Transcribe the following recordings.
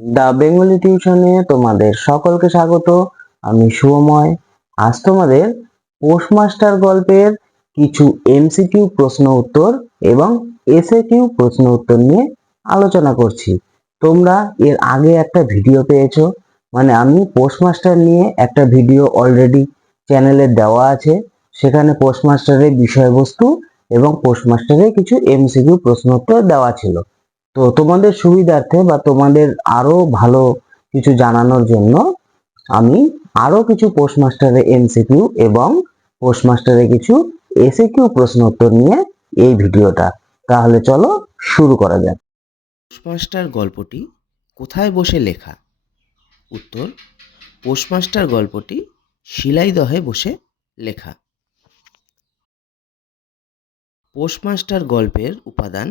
The Bengali টিউশনে তোমাদের সকলকে স্বাগত। আমি শুভময়। আজ তোমাদের পোস্টমাস্টার গল্পের কিছু এমসিকিউ প্রশ্ন উত্তর এবং এসএকিউ প্রশ্ন উত্তর নিয়ে আলোচনা করছি। তোমরা এর আগে একটা ভিডিও পেয়েছো, মানে আমি পোস্টমাস্টার নিয়ে একটা ভিডিও অলরেডি চ্যানেলে দেওয়া আছে। সেখানে পোস্টমাস্টারের বিষয়বস্তু এবং পোস্টমাস্টারের কিছু এমসিকিউ প্রশ্ন উত্তর দেওয়া ছিল। তো তোমাদের সুবিধার্থে বা তোমাদের আরো ভালো কিছু জানানোর জন্য আমি আরো কিছু পোস্টমাস্টারের এমসিকিউ এবং পোস্টমাস্টারের কিছু এসএকিউ প্রশ্ন উত্তর নিয়ে এই ভিডিওটা। তাহলে চলো শুরু করা যাক। পোস্টমাস্টার গল্পটি কোথায় বসে লেখা? উত্তর, পোস্টমাস্টার গল্পটি শিলাইদহে বসে লেখা। পোস্টমাস্টার গল্পের উপাদান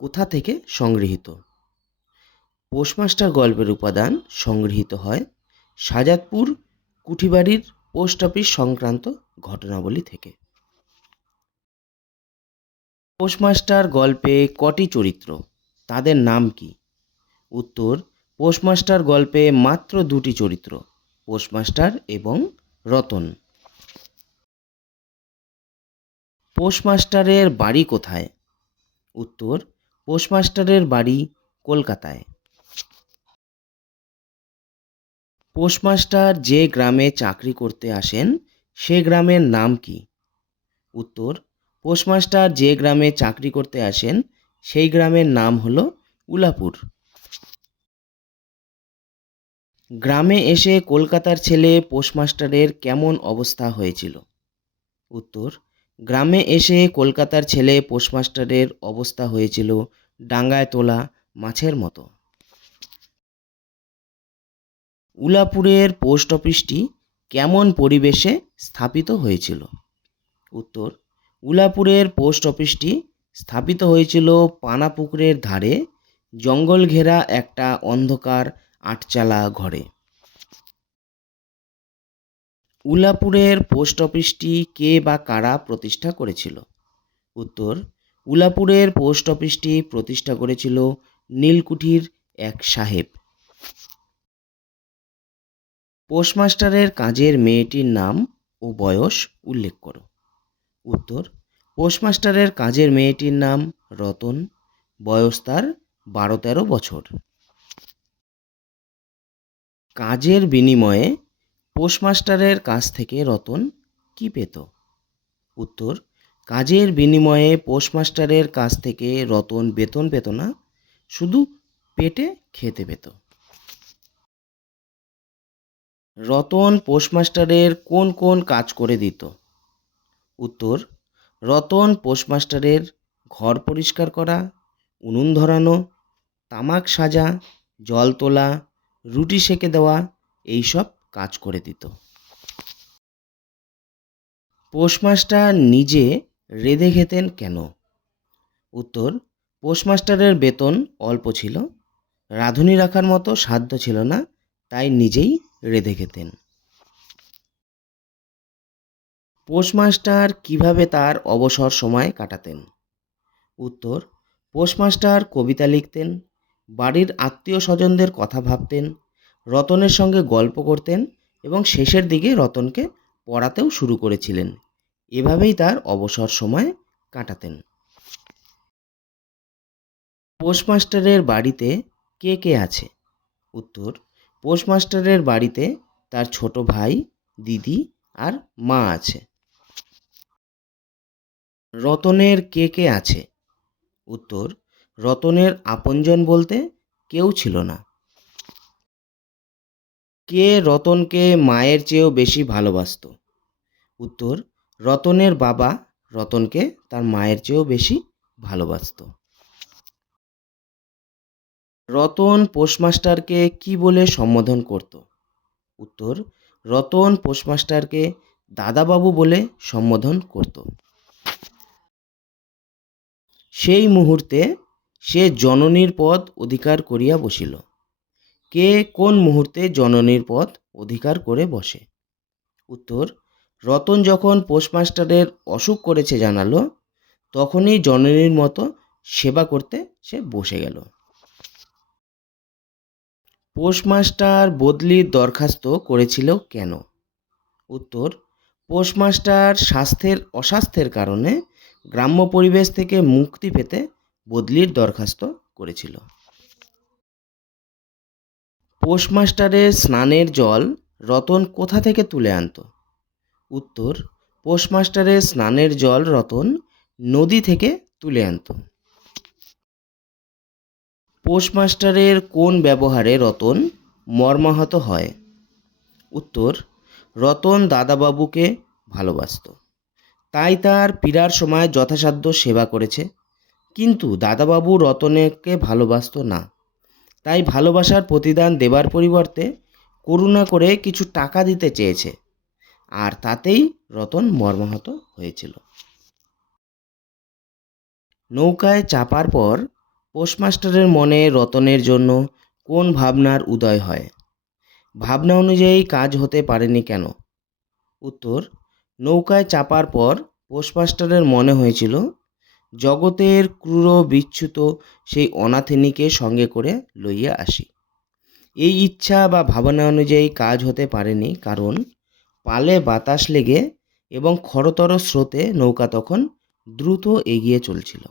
কোথা থেকে সংগৃহীত? পোস্টমাস্টার গল্পের উপাদান সংগৃহীত হয় শাজাদপুর কুঠিবাড়ির পোস্ট অফিস সংক্রান্ত ঘটনাবলী থেকে। পোস্টমাস্টার গল্পে কটি চরিত্র? তাদের নাম কি? উত্তর, পোস্টমাস্টার গল্পে মাত্র দুটি চরিত্র, পোস্টমাস্টার এবং রতন। পোস্টমাস্টারের বাড়ি কোথায়? উত্তর, পোস্টমাস্টারের বাড়ি কলকাতায়। পোস্টমাস্টার যে গ্রামে চাকরি করতে আসেন সে গ্রামের নাম কি? উত্তর, পোস্টমাস্টার যে গ্রামে চাকরি করতে আসেন সেই গ্রামের নাম হলো উলাপুর। গ্রামে এসে কলকাতার ছেলে পোস্টমাস্টারের কেমন অবস্থা হয়েছিল? উত্তর, গ্রামে এসে কলকাতার ছেলে পোস্টমাস্টারের অবস্থা হয়েছিল ডাঙায় তোলা মাছের মতো। উলাপুরের পোস্ট অফিসটি কেমন পরিবেশে স্থাপিত হয়েছিল? উত্তর, উলাপুরের পোস্ট অফিসটি স্থাপিত হয়েছিল পানাপুকুরের ধারে জঙ্গল ঘেরা একটা অন্ধকার আটচালা ঘরে। উলাপুরের পোস্ট অফিসটি কে বা কারা প্রতিষ্ঠা করেছিল? উত্তর, উলাপুরের পোস্ট অফিসটি প্রতিষ্ঠা করেছিল নীলকুঠির এক সাহেব। পোস্টমাস্টারের কাজের মেয়েটির নাম ও বয়স উল্লেখ করো। উত্তর, পোস্টমাস্টারের কাজের মেয়েটির নাম রতন, বয়স তার 12-13 বছর। কাজের বিনিময়ে পোস্টমাস্টারের কাছ থেকে রতন কি পেত? উত্তর, কাজের বিনিময়ে পোস্টমাস্টারের কাছ থেকে রতন বেতন পেত না, শুধু পেটে খেতে পেত। রতন পোস্টমাস্টারের কোন কোন কাজ করে দিত? উত্তর, রতন পোস্টমাস্টারের ঘর পরিষ্কার করা, উনুন ধরানো, তামাক সাজা, জল তোলা, রুটি সেঁকে দেওয়া এইসব কাজ করে দিত। পোস্টমাস্টার নিজে রেঁধে খেতেন কেন? উত্তর, পোস্টমাস্টারের বেতন অল্প ছিল, রাঁধুনি রাখার মতো সাধ্য ছিল না, তাই নিজেই রেঁধে খেতেন। পোস্টমাস্টার কিভাবে তার অবসর সময় কাটাতেন? উত্তর, পোস্টমাস্টার কবিতা লিখতেন, বাড়ির আত্মীয় স্বজনদের কথা ভাবতেন, রতনের সঙ্গে গল্প করতেন এবং শেষের দিকে রতনকে পড়াতেও শুরু করেছিলেন। এভাবেই তার অবসর সময় কাটাতেন। পোস্টমাস্টারের বাড়িতে কে কে আছে? উত্তর, পোস্টমাস্টারের বাড়িতে তার ছোট ভাই, দিদি আর মা আছে। রতনের কে কে আছে? উত্তর, রতনের আপনজন বলতে কেউ ছিল না। কে রতনকে মায়ের চেয়েও বেশি ভালোবাসতো? উত্তর, রতনের বাবা রতনকে তার মায়ের চেয়েও বেশি ভালোবাসতো। রতন পোস্টমাস্টারকে কি বলে সম্বোধন করত? উত্তর, রতন পোস্টমাস্টারকে দাদাবাবু বলে সম্বোধন করত। সেই মুহূর্তে সে জননীর পদ অধিকার করিয়া বসিল। কে কোন মুহূর্তে জননীর পদ অধিকার করে বসে? উত্তর, রতন যখন পোস্টমাস্টারের অসুখ করেছে জানালো, তখনই জননীর মতো সেবা করতে সে বসে গেল। পোস্টমাস্টার বদলির দরখাস্ত করেছিল কেন? উত্তর, পোস্টমাস্টার অস্বাস্থ্যের কারণে গ্রাম্য পরিবেশ থেকে মুক্তি পেতে বদলির দরখাস্ত করেছিল। পোস্টমাস্টারের স্নানের জল রতন কোথা থেকে তুলে আনতো? উত্তর, পোস্টমাস্টারের স্নানের জল রতন নদী থেকে তুলে আনতো। পোস্টমাস্টারের কোন ব্যবহারে রতন মর্মাহত হয়? উত্তর, রতন দাদাবাবুকে ভালোবাসতো, তাই তার পীড়ার সময় যথাসাধ্য সেবা করেছে। কিন্তু দাদাবাবু রতনকে ভালোবাসতো না, তাই ভালোবাসার প্রতিদান দেবার পরিবর্তে করুণা করে কিছু টাকা দিতে চেয়েছে, আর তাতেই রতন মর্মাহত হয়েছিল। নৌকায় চাপার পর পোস্টমাস্টারের মনে রতনের জন্য কোন ভাবনার উদয় হয়? ভাবনা অনুযায়ী কাজ হতে পারেনি কেন? উত্তর, নৌকায় চাপার পর পোস্টমাস্টারের মনে হয়েছিল জগতের ক্রূর বিচ্যুত সেই অনাথিনীকে সঙ্গে করে লইয়া আসি। এই ইচ্ছা বা ভাবনা অনুযায়ী কাজ হতে পারেনি, কারণ পালে বাতাস লেগে এবং খরতর স্রোতে নৌকা তখন দ্রুত এগিয়ে চলছিল।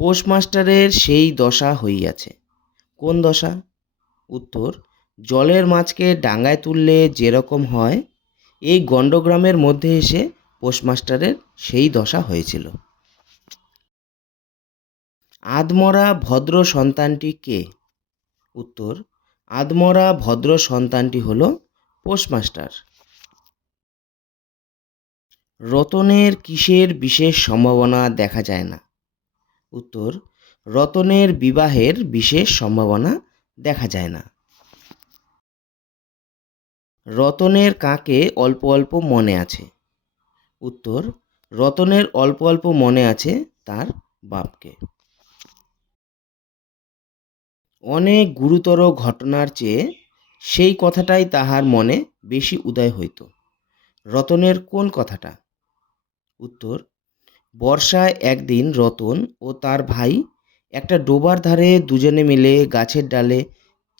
পোস্টমাস্টারের সেই দশা হইয়াছে। কোন দশা? উত্তর, জলের মাছকে ডাঙায় তুললে যেরকম হয়, এই গণ্ডগ্রামের মধ্যে এসে পোস্টমাস্টারের সেই দশা হয়েছিল। আধমরা ভদ্র সন্তানটি কে? উত্তর, আধমরা ভদ্র সন্তানটি হল পোস্টমাস্টার। রতনের কিসের বিশেষ সম্ভাবনা দেখা যায় না? উত্তর, রতনের বিবাহের বিশেষ সম্ভাবনা দেখা যায় না। রতনের কাকে অল্প অল্প মনে আছে? উত্তর, রতনের অল্প অল্প মনে আছে তার বাপকে। অনেক গুরুতর ঘটনার চেয়ে সেই কথাটাই তাহার মনে বেশি উদয় হইত। রতনের কোন কথাটা? উত্তর, বর্ষায় একদিন রতন ও তার ভাই একটা ডোবার ধারে দুজনে মিলে গাছের ডালে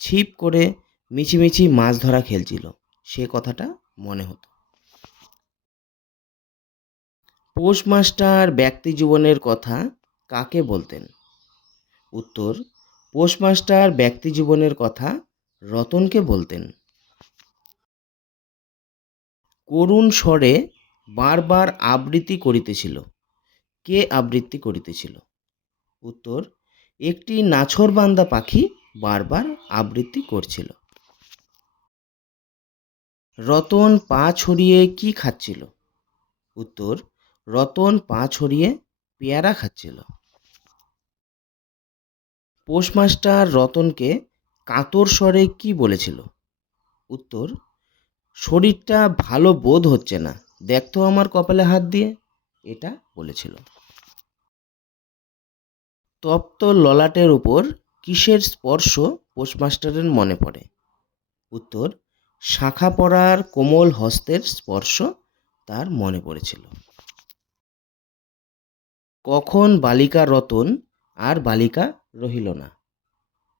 ছিপ করে মিছিমিছি মাছ ধরা খেলছিল, সে কথাটা মনে হতো। পোস্টমাস্টার ব্যক্তি জীবনের কথা কাকে বলতেন? উত্তর, পোস্টমাস্টার ব্যক্তি জীবনের কথা রতনকে বলতেন। করুণ স্বরে বারবার আবৃত্তি করিতেছিল। কে আবৃত্তি করিতেছিল? উত্তর, একটি নাছোড়বান্দা পাখি বারবার আবৃত্তি করছিল। রতন পা ছড়িয়ে কি খাচ্ছিল? উত্তর, রতন পা ছড়িয়ে পেয়ারা খাচ্ছিল। পোস্টমাস্টার রতনকে কাতর স্বরে কি বলেছিল? উত্তর, শরীরটা ভালো বোধ হচ্ছে না, দেখ তো আমার কপালে হাত দিয়ে, এটা বলেছিল। তপ্ত ললাটের উপর কিসের স্পর্শ পোস্টমাস্টারের মনে পড়ে? উত্তর, শাখা পরার কোমল হস্তের স্পর্শ তার মনে পড়েছিল। কখন বালিকা রতন আর বালিকা রহিল না?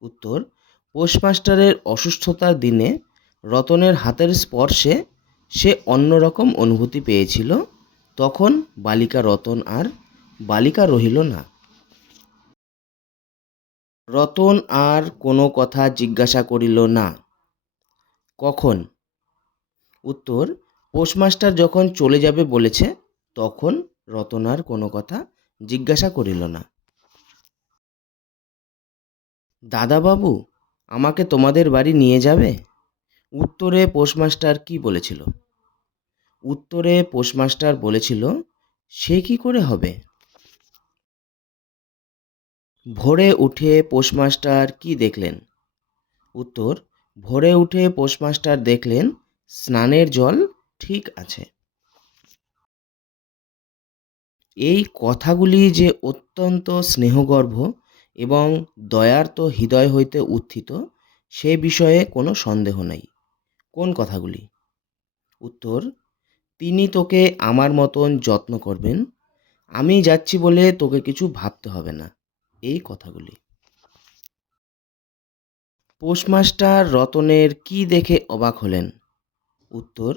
উত্তর, পোস্টমাস্টারের অসুস্থতার দিনে রতনের হাতের স্পর্শে সে অন্যরকম অনুভূতি পেয়েছিল, তখন বালিকা রতন আর বালিকা রহিল না। রতন আর কোনো কথা জিজ্ঞাসা করিল না। কখন? উত্তর, পোস্টমাস্টার যখন চলে যাবে বলেছে, তখন রতন আর কোনো কথা জিজ্ঞাসা করিল না। দাদাবাবু, আমাকে তোমাদের বাড়ি নিয়ে যাবে? উত্তরে পোস্টমাস্টার কি বলেছিল? উত্তরে পোস্টমাস্টার বলেছিল, সে কি করে হবে? ভোরে উঠে পোস্টমাস্টার কি দেখলেন? উত্তর, ভোরে উঠে পোস্টমাস্টার দেখলেন স্নানের জল ঠিক আছে। এই কথাগুলি যে অত্যন্ত স্নেহগর্ভ এবং দয়ার্ত হৃদয় হইতে উত্থিত, সে বিষয়ে কোনো সন্দেহ নাই। কোন কথাগুলি? উত্তর, তিনি তোকে আমার মতন যত্ন করবেন, আমি যাচ্ছি বলে তোকে কিছু ভাবতে হবে না, এই কথাগুলি। পোস্টমাস্টার রতনের কী দেখে অবাক হলেন? উত্তর,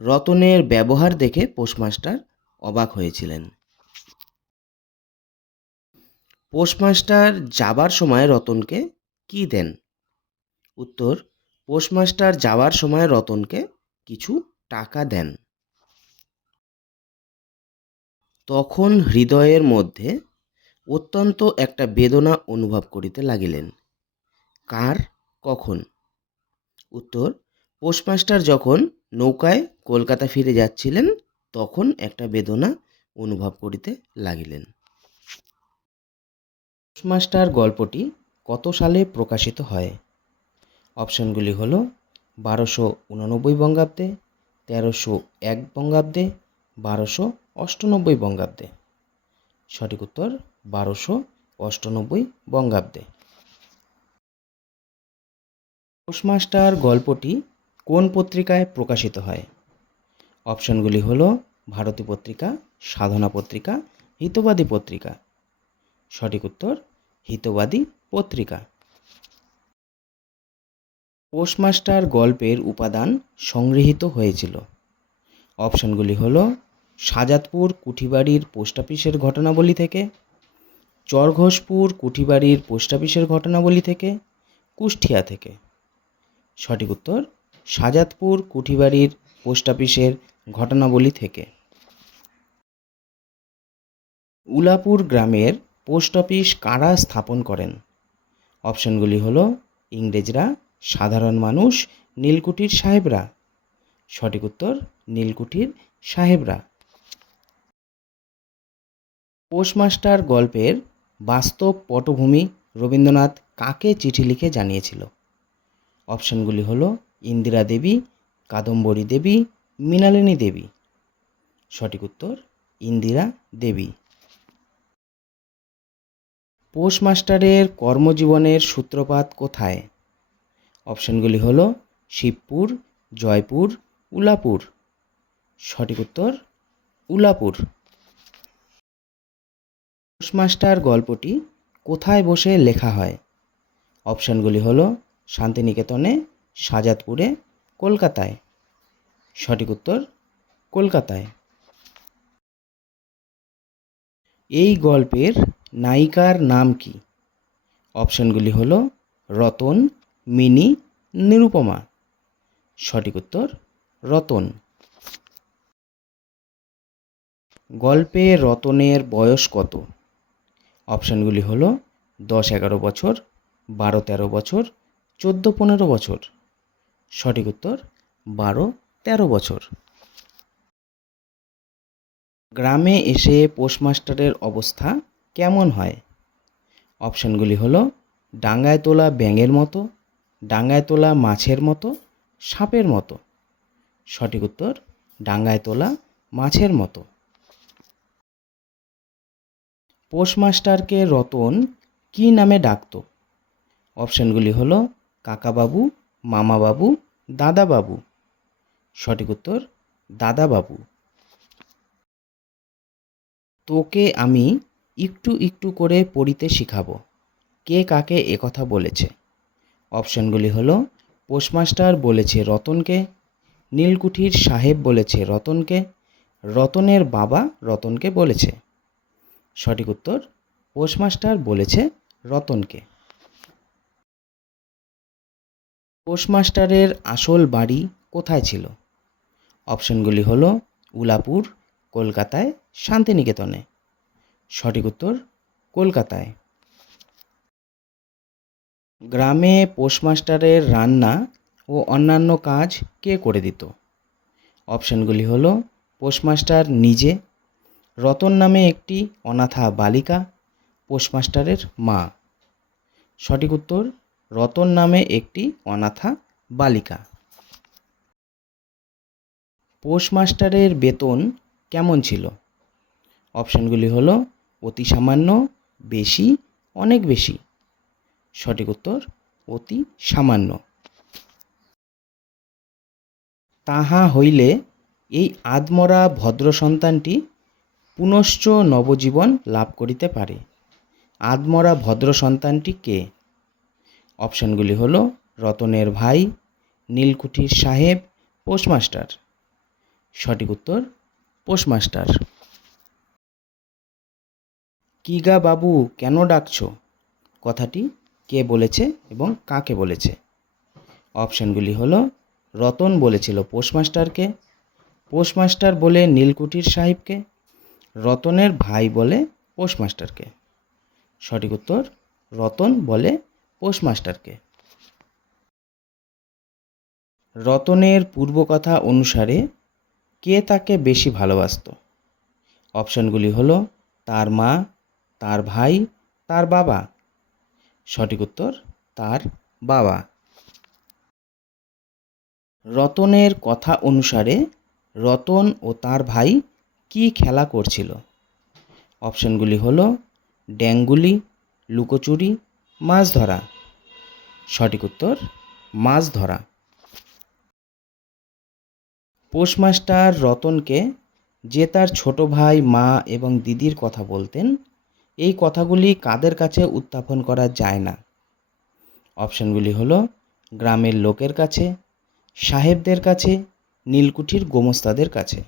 রতনের ব্যবহার দেখে পোস্টমাস্টার অবাক হয়েছিলেন। পোস্টমাস্টার যাবার সময় রতনকে কী দেন? উত্তর, পোস্টমাস্টার যাওয়ার সময় রতনকে কিছু টাকা দেন। তখন হৃদয়ের মধ্যে অত্যন্ত একটা বেদনা অনুভব করিতে লাগিলেন। কার, কখন? উত্তর, পোস্টমাস্টার যখন নৌকায় কলকাতা ফিরে যাচ্ছিলেন তখন একটা বেদনা অনুভব করিতে লাগিলেন। পোস্টমাস্টার গল্পটি কত সালে প্রকাশিত হয়? অপশনগুলি হল 1289 বঙ্গাব্দে, 1301 বঙ্গাব্দে, 1298 বঙ্গাব্দে। সঠিক উত্তর 1298 বঙ্গাব্দে। পোস্টমাস্টার গল্পটি কোন পত্রিকায় প্রকাশিত হয়? অপশনগুলি হল ভারতী পত্রিকা, সাধনা পত্রিকা, হিতবাদী পত্রিকা। সঠিক উত্তর হিতবাদী পত্রিকা। পোস্টমাস্টার গল্পের উপাদান সংগৃহীত হয়েছিল। অপশনগুলি হল শাজাদপুর কুঠিবাড়ির পোস্ট অফিসের ঘটনাবলী থেকে, চরঘোষপুর কুঠিবাড়ির পোস্ট অফিসের ঘটনাবলী থেকে, কুষ্টিয়া থেকে। সঠিক উত্তর শাজাদপুর কুঠিবাড়ির পোস্ট অফিসের ঘটনাবলী থেকে। উলাপুর গ্রামের পোস্ট অফিস কারা স্থাপন করেন? অপশনগুলি হল ইংরেজরা, সাধারণ মানুষ, নীলকুঠির সাহেবরা। সঠিক উত্তর নীলকুঠির সাহেবরা। পোস্টমাস্টার গল্পের বাস্তব পটভূমি রবীন্দ্রনাথ কাকে চিঠি লিখে জানিয়েছিল? অপশনগুলি হল ইন্দিরা দেবী, কাদম্বরী দেবী, মৃণালিনী দেবী। সঠিক উত্তর ইন্দিরা দেবী। পোস্টমাস্টারের কর্মজীবনের সূত্রপাত কোথায়? অপশনগুলি হল শিবপুর, জয়পুর, উলাপুর। সঠিক উত্তর উলাপুর। পোস্টমাস্টার গল্পটি কোথায় বসে লেখা হয়? অপশনগুলি হল শান্তিনিকেতনে, শাজাদপুরে, কলকাতায়। সঠিক উত্তর কলকাতায়। এই গল্পের নায়িকার নাম কি? অপশনগুলি হল রতন, মিনি, নিরুপমা। সঠিক উত্তর রতন। গল্পে রতনের বয়স কত? অপশনগুলি হল 10-11 বছর, 12-13 বছর, 14-15 বছর। সঠিক উত্তর 12-13 বছর। গ্রামে এসে পোস্টমাস্টারের অবস্থা কেমন হয়? অপশনগুলি হল ডাঙায় তোলা ব্যাঙের মতো, ডাঙায় তোলা মাছের মতো, সাপের মতো। সঠিক উত্তর ডাঙায় তোলা মাছের মতো। পোস্টমাস্টারকে রতন কী নামে ডাকত? অপশনগুলি হল কাকাবাবু, মামাবাবু, দাদাবাবু। সঠিক উত্তর দাদাবাবু। তোকে আমি একটু একটু করে পড়িতে শিখাবো, কে কাকে একথা বলেছে? অপশনগুলি হল পোস্টমাস্টার বলেছে রতনকে, নীলকুঠির সাহেব বলেছে রতনকে, রতনের বাবা রতনকে বলেছে। সঠিক উত্তর পোস্টমাস্টার বলেছে রতনকে। পোস্টমাস্টারের আসল বাড়ি কোথায় ছিল? অপশনগুলি হল উলাপুর, কলকাতায়, শান্তিনিকেতনে। সঠিক উত্তর কলকাতায়। গ্রামে পোস্টমাস্টারের রান্না ও অন্যান্য কাজ কে করে দিত? অপশনগুলি হল পোস্টমাস্টার নিজে, রতন নামে একটি অনাথা বালিকা, পোস্টমাস্টারের মা। সঠিক উত্তর রতন নামে একটি অনাথা বালিকা। পোস্টমাস্টারের বেতন কেমন ছিল? অপশনগুলি হল অতি সামান্য, বেশি, অনেক বেশি। সঠিক উত্তর অতি সামান্য। তাহা হইলে এই আদমরা ভদ্র সন্তানটি পুনশ্চ নবজীবন লাভ করিতে পারে। আদমরা ভদ্র সন্তানটি কে? অপশানগুলি হলো রতনের ভাই, নীলকুঠির সাহেব, পোস্টমাস্টার। সঠিক উত্তর পোস্টমাস্টার। কি গা বাবু কেন ডাকছো কথাটি কে বলেছে এবং কাকে বলেছে? অপশানগুলি হলো রতন বলেছিল পোস্টমাস্টারকে, পোস্টমাস্টার বলে নীলকুঠির সাহেবকে, রতনের ভাই বলে পোস্টমাস্টারকে। সঠিক উত্তর রতন বলে পোস্টমাস্টারকে। রতনের পূর্বকথা অনুসারে কে তাকে বেশি ভালোবাসত? অপশানগুলি হলো তার মা, তার ভাই, তার বাবা। সঠিক উত্তর তার বাবা। রতনের কথা অনুসারে রতন ও তার ভাই কি খেলা করছিল? অপশানগুলি হলো ড্যাঙ্গুলি, লুকোচুরি, মাছ ধরা। সঠিক উত্তর মাছ ধরা। পোস্টমাস্টার রতনকে যে তার ছোট ভাই, মা এবং দিদির কথা বলতেন, এই কথাগুলি কাদের কাছে উত্থাপন করা যায় না? অপশানগুলি হলো গ্রামের লোকের কাছে, সাহেবদের কাছে, নীলকুঠির গোমস্তাদের কাছে।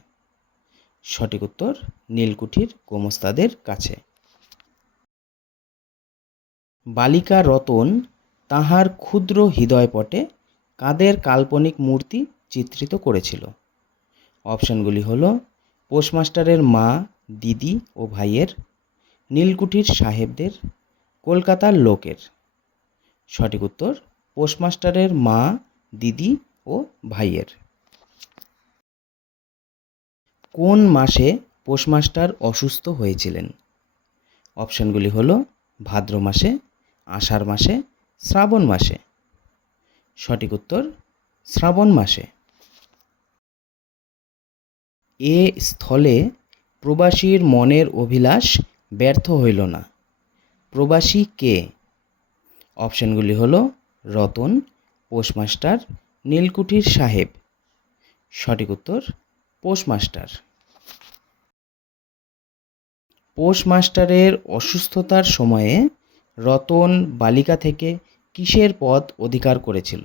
সঠিক উত্তর নীলকুঠির গোমস্তাদের কাছে। বালিকা রতন তাহার ক্ষুদ্র হৃদয়পটে কাদের কাল্পনিক মূর্তি চিত্রিত করেছিল? অপশানগুলি হলো পোস্টমাস্টারের মা, দিদি ও ভাইয়ের, নীলকুঠির সাহেবদের, কলকাতার লোকের। সঠিক উত্তর পোস্টমাস্টারের মা, দিদি ও ভাইয়ের। কোন মাসে পোস্টমাস্টার অসুস্থ হয়েছিলেন? অপশানগুলি হলো ভাদ্র মাসে, আষাঢ় মাসে, শ্রাবণ মাসে। সঠিক উত্তর শ্রাবণ মাসে। এ স্থলে প্রবাসীর মনের অভিলাষ ব্যর্থ হইল না। প্রবাসী কে? অপশানগুলি হলো রতন, পোস্টমাস্টার, নীলকুঠির সাহেব। সঠিক উত্তর পোস্টমাস্টার। পোস্টমাস্টারের অসুস্থতার সময়ে রতন বালিকা থেকে কিসের পদ অধিকার করেছিল?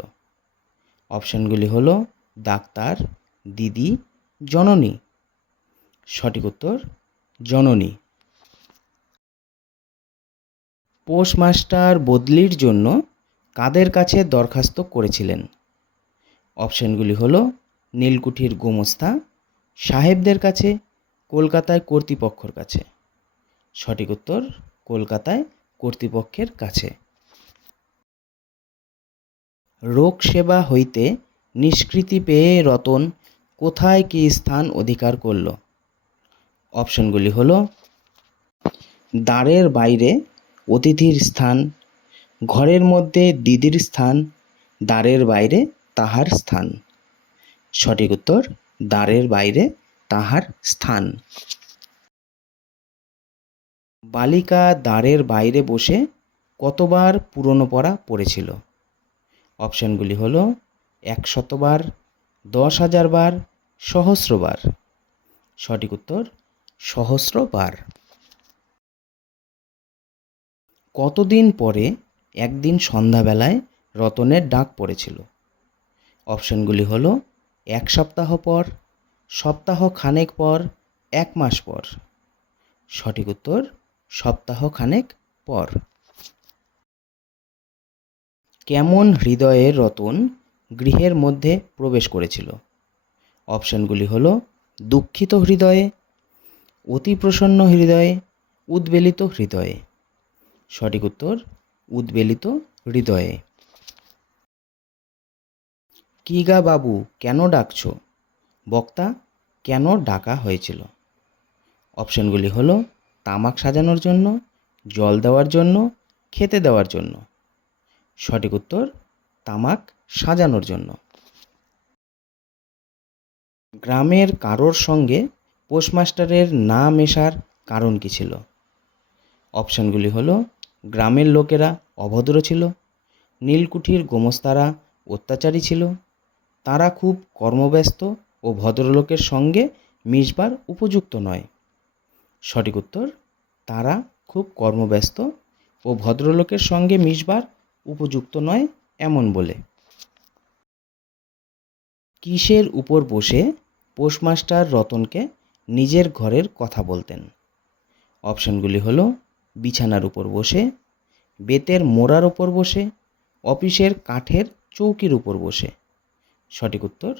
অপশানগুলি হলো ডাক্তার, দিদি, জননী। সঠিক উত্তর জননী। পোস্টমাস্টার বদলির জন্য কাদের কাছে দরখাস্ত করেছিলেন? অপশানগুলি হলো নীলকুঠির গোমস্তা, সাহেবদের কাছে, কলকাতায় কর্তৃপক্ষের কাছে। সঠিক উত্তর কলকাতায় কর্তৃপক্ষের কাছে। রোগ সেবা হইতে নিষ্কৃতি পেয়ে রতন কোথায় কী স্থান অধিকার করল? অপশানগুলি হলো দ্বারের বাইরে অতিথির স্থান, ঘরের মধ্যে দিদির স্থান, দ্বারের বাইরে তাহার স্থান। সঠিক উত্তর দ্বারের বাইরে তাহার স্থান। বালিকা দ্বারের বাইরে বসে কতবার পুরনো পড়া পড়েছিল? অপশানগুলি হলো 100 বার, 10,000 বার, সহস্রবার। সঠিক উত্তর সহস্রবার। কতদিন পরে একদিন সন্ধ্যাবেলায় রতনের ডাক পড়েছিল? অপশানগুলি হলো 1 সপ্তাহ পর, সপ্তাহ খানেক পর, 1 মাস পর। সঠিক উত্তর সপ্তাহ খানেক পর। কেমন হৃদয়ে রতন গৃহের মধ্যে প্রবেশ করেছিল? অপশানগুলি হলো দুঃখিত হৃদয়ে, অতি প্রসন্ন হৃদয়ে, উদ্বেলিত হৃদয়ে। সঠিক উত্তর উদ্বেলিত হৃদয়ে। কি গা বাবু কেন ডাকছো বক্তা কেন ডাকা হয়েছিল? অপশানগুলি হলো তামাক সাজানোর জন্য, জল দেওয়ার জন্য, খেতে দেওয়ার জন্য। সঠিক উত্তর তামাক সাজানোর জন্য। গ্রামের কারোর সঙ্গে পোস্টমাস্টারের না মেশার কারণ কী ছিল? অপশানগুলি হলো গ্রামের লোকেরা অভদ্র ছিল, নীলকুঠির গোমস্তারা অত্যাচারী ছিল, তারা খুব কর্মব্যস্ত ও ভদ্রলোকের সঙ্গে মিশবার উপযুক্ত নয়। সঠিক উত্তর তারা খুব কর্মব্যস্ত ও ভদ্রলোকের সঙ্গে মিশবার উপযুক্ত নয় এমন বলে। কিসের উপর বসে পোস্টমাস্টার রতনকে নিজের ঘরের কথা বলতেন? অপশনগুলি হলো বিছানার উপর বসে, বেতের মোড়ার উপর বসে, অফিসের কাঠের চৌকির উপর বসে। সঠিক উত্তর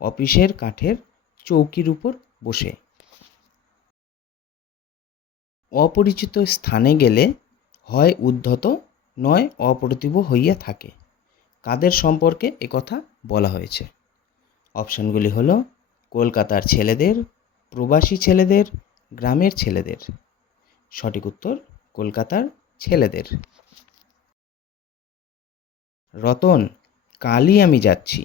অফিসের কাঠের চৌকির উপর বসে। অপরিচিত স্থানে গেলে হয় উদ্ধত নয় অপ্রতিভ হইয়া থাকে। কাদের সম্পর্কে একথা বলা হয়েছে? অপশনগুলি হলো কলকাতার ছেলেদের, প্রবাসী ছেলেদের, গ্রামের ছেলেদের। সঠিক উত্তর কলকাতার ছেলেদের। রতন, কালই আমি যাচ্ছি,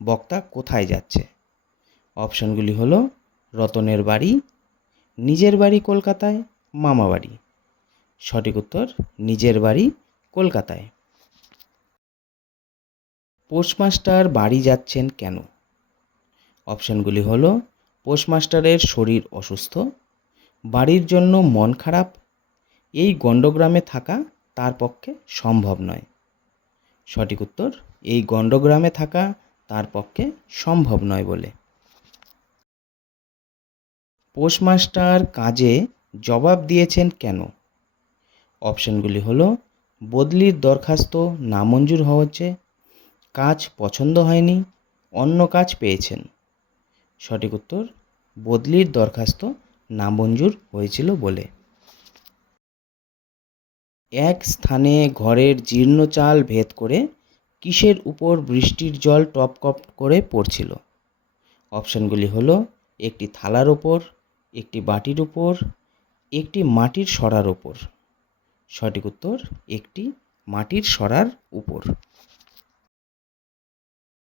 বক্তা কোথায় যাচ্ছে? অপশনগুলি হলো রতনের বাড়ি, নিজের বাড়ি কলকাতায়, মামা বাড়ি। সঠিক উত্তর নিজের বাড়ি কলকাতায়। পোস্টমাস্টার বাড়ি যাচ্ছেন কেন? অপশনগুলি হলো পোস্টমাস্টারের শরীর অসুস্থ, বাড়ির জন্য মন খারাপ, এই গণ্ডগ্রামে থাকা তার পক্ষে সম্ভব নয়। সঠিক উত্তর এই গণ্ডগ্রামে থাকা তার পক্ষে সম্ভব নয় বলে। পোস্টমাস্টার কাজে জবাব দিয়েছেন কেন? অপশনগুলি হলো বদলির দরখাস্ত নামঞ্জুর হয়েছে, কাজ পছন্দ হয়নি, অন্য কাজ পেয়েছেন। সঠিক উত্তর বদলির দরখাস্ত নামঞ্জুর হয়েছিল বলে। এক স্থানে ঘরের জীর্ণ চাল ভেদ করে কিসের উপর বৃষ্টির জল টপটপ করে পড়ছিল? অপশনগুলি হলো একটি থালার উপর, একটি বাটির উপর, একটি মাটির সরার উপর। সঠিক উত্তর একটি মাটির সরার উপর।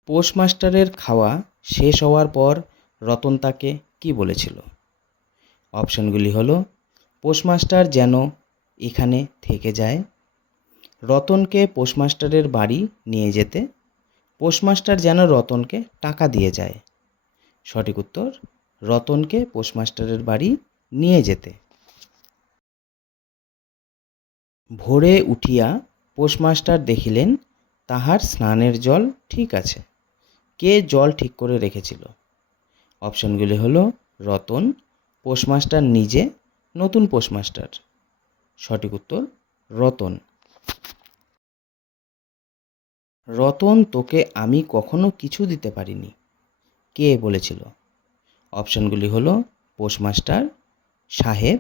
পোস্টমাস্টারের খাওয়া শেষ হওয়ার পর রতন তাকে কি বলেছিল? অপশনগুলি হলো পোস্টমাস্টার যেন এখানে থেকে যায়, রতনকে পোস্টমাস্টারের বাড়ি নিয়ে যেতে, পোস্টমাস্টার যেন রতনকে টাকা দিয়ে যায়। সঠিক উত্তর রতনকে পোস্টমাস্টারের বাড়ি নিয়ে যেতে। ভোরে উঠিয়া পোস্টমাস্টার দেখিলেন তাহার স্নানের জল ঠিক আছে। কে জল ঠিক করে রেখেছিল? অপশনগুলি হলো রতন, পোস্টমাস্টার নিজে, নতুন পোস্টমাস্টার। সঠিক উত্তর রতন। রতন, তোকে আমি কখনো কিছু দিতে পারিনি, কে বলেছিল? অপশনগুলি হলো পোস্টমাস্টার, সাহেব,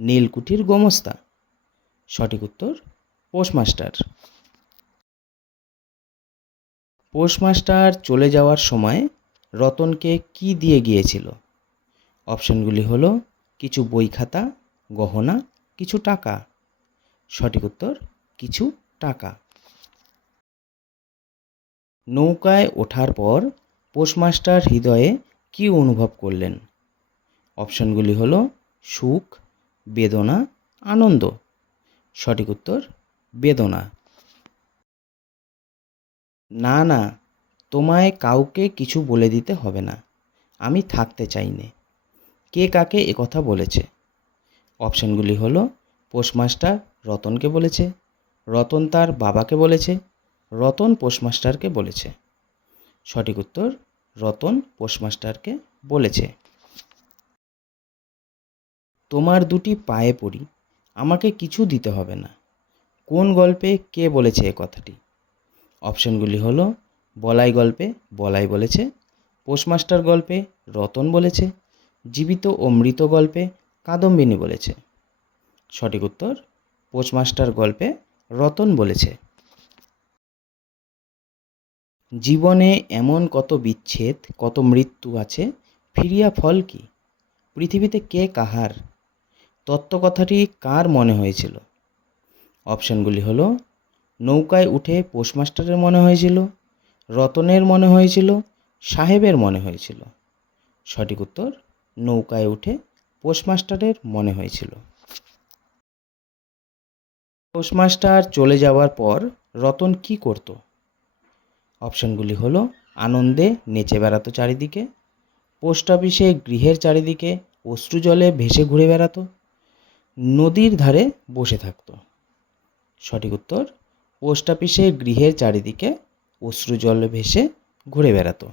নীলকুঠির গোমস্তা। সঠিক উত্তর পোস্টমাস্টার। পোস্টমাস্টার চলে যাওয়ার সময় রতনকে কি দিয়ে গিয়েছিল? অপশনগুলি হলো কিছু বই খাতা, গহনা, কিছু টাকা। সঠিক উত্তর কিছু টাকা। নৌকায় ওঠার পর পোস্টমাস্টার হৃদয়ে কি অনুভব করলেন? অপশনগুলি হলো সুখ, বেদনা, আনন্দ। সঠিক উত্তর বেদনা। না না, তোমায় কাউকে কিছু বলে দিতে হবে না, আমি থাকতে চাই নে। কে কাকে একথা বলেছে? অপশনগুলি হলো পোস্টমাস্টার রতনকে বলেছে, রতন তার বাবাকে বলেছে, রতন পোস্টমাস্টারকে বলেছে। সঠিক উত্তর রতন পোস্টমাস্টারকে বলেছে। তোমার দুটি পায়ে পড়ি, আমাকে কিছু দিতে হবে না, কোন গল্পে কে বলেছে এ কথাটি? অপশনগুলি হলো বলাই গল্পে বলাই বলেছে, পোস্টমাস্টার গল্পে রতন বলেছে, জীবিত ও মৃত গল্পে কাদম্বিনী বলেছে। সঠিক উত্তর পোস্টমাস্টার গল্পে রতন বলেছে। জীবনে এমন কত বিচ্ছেদ কত মৃত্যু আছে, ফিরিয়া ফল কি? পৃথিবীতে কে কাহার? তত্ত্বকথাটি কার মনে হয়েছিল? অপশনগুলি হলো নৌকায় উঠে পোস্টমাস্টারের মনে হয়েছিল, রতনের মনে হয়েছিল, সাহেবের মনে হয়েছিল। সঠিক উত্তর নৌকায় উঠে পোস্টমাস্টারের মনে হয়েছিল। পোস্টমাস্টার চলে যাওয়ার পর রতন কি করত? অপশনগুলি হলো আনন্দে নেচে বেড়াতো চারিদিকে, পোস্ট অফিসে গৃহের চারিদিকে অশ্রু জলে ভেসে ঘুরে বেড়াতো, নদীর ধারে বসে থাকতো। সঠিক উত্তর পোস্ট অফিসের গৃহের চারিদিকে অশ্রুজল ভেসে ঘুরে বেড়াতো।